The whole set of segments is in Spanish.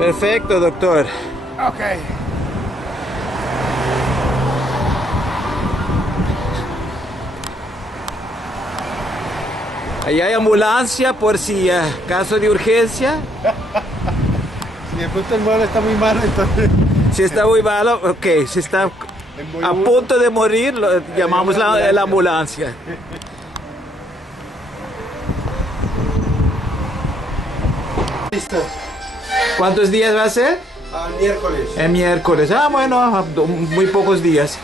Perfecto, doctor. Ok. Ahí hay ambulancia por si caso de urgencia. Si de pronto el mueble está muy malo, entonces... Si está muy malo, ok. Si está a punto de morir, llamamos la ambulancia. Listo. ¿Cuántos días va a ser? Al miércoles. El miércoles. Ah, bueno, muy pocos días.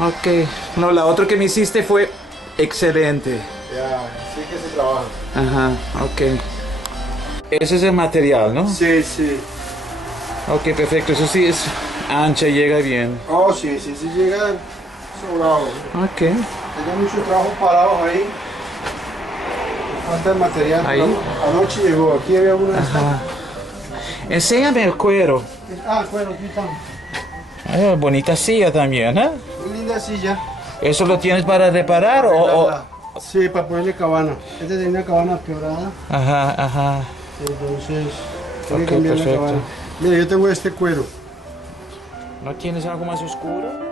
Ok. No, la otra que me hiciste fue excelente. Ya, sí que se trabaja. Ajá, ok. Ese es el material, ¿no? Sí, sí. Ok, perfecto. Eso sí es ancha, llega bien. Oh, sí, sí, sí llega sobrado. Ok. Tenía mucho trabajo parado ahí. Falta el material. Ahí. Anoche llegó, aquí había una. Ajá. Enséñame el cuero. Ah, bueno, aquí están. Ay, bonita silla también, ¿eh? Muy linda silla. ¿Eso lo tienes para reparar o...? Sí, para ponerle cabana. Este tenía una cabana quebrada. Ajá, ajá. Entonces, Ok, hay que cambiar la perfecto. cabana. Mira, yo tengo este cuero. ¿No tienes algo más oscuro?